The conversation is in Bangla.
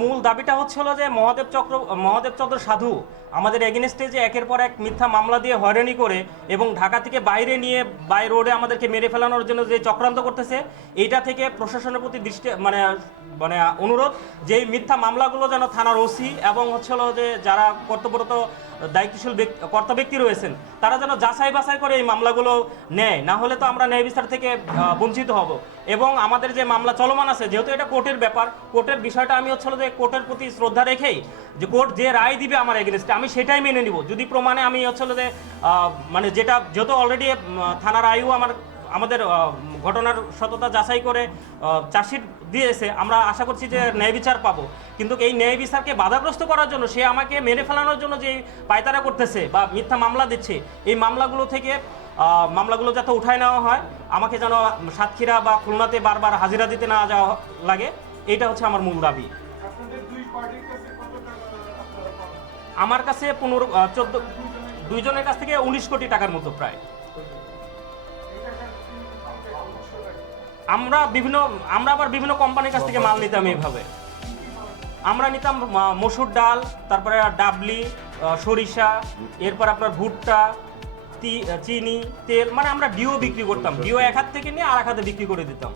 মূল দাবিটা হচ্ছিল যে মহাদেব চন্দ্র সাধু আমাদের এগেনস্টে যে একের পর এক মিথ্যা মামলা দিয়ে হয়রানি করে এবং ঢাকা থেকে বাইরে নিয়ে বাই রোডে আমাদেরকে মেরে ফেলানোর জন্য যে চক্রান্ত করতেছে, এইটা থেকে প্রশাসনের প্রতি দৃষ্টি মানে মানে অনুরোধ যে এই মিথ্যা মামলাগুলো যেন থানার ওসি এবং হচ্ছিল যে যারা কর্তব্যরত দায়িত্বশীল কর্তা ব্যক্তি রয়েছেন তারা যেন যাচাই বাছাই করে এই মামলাগুলো নেয়, না হলে তো আমরা ন্যায় বিচার থেকে বঞ্চিত হব। এবং আমাদের যে মামলা চলমান আছে, যেহেতু এটা কোর্টের ব্যাপার, কোর্টের বিষয়টা আমি হচ্ছিল যে কোর্টের প্রতি শ্রদ্ধা রেখেই যে কোর্ট যে রায় দিবে আমার এগেনস্টে আমি সেটাই মেনে নিব। যদি প্রমাণে আমি হচ্ছিল যে মানে যেটা যেহেতু অলরেডি থানার আইও আমাদের ঘটনার সততা যাচাই করে চার্জশিট দিয়েছে, আমরা আশা করছি যে ন্যায় বিচার পাবো। কিন্তু এই ন্যায় বিচারকে বাধাগ্রস্ত করার জন্য সে আমাকে মেরে ফেলানোর জন্য যে পায়তারা করতেছে বা মিথ্যা মামলা দিচ্ছে, এই মামলাগুলো থেকে মামলাগুলো যাতে উঠায় নেওয়া হয়, আমাকে যেন সাতক্ষীরা বা খুলনাতে বারবার হাজিরা দিতে না যাওয়া লাগে, এইটা হচ্ছে আমার মূল দাবি। আমার কাছে 14 দুইজনের কাছ থেকে 19 কোটি টাকার মতো প্রায়। আমরা আবার বিভিন্ন কোম্পানির কাছ থেকে মাল নিতাম। এইভাবে আমরা নিতাম মসুর ডাল, তারপরে ডাবলি, সরিষা, এরপর আপনার ভুট্টা, চিনি, তেল, মানে আমরা ডিও বিক্রি করতাম। ডিও এক হাত থেকে নিয়ে আর এক হাতে বিক্রি করে দিতাম।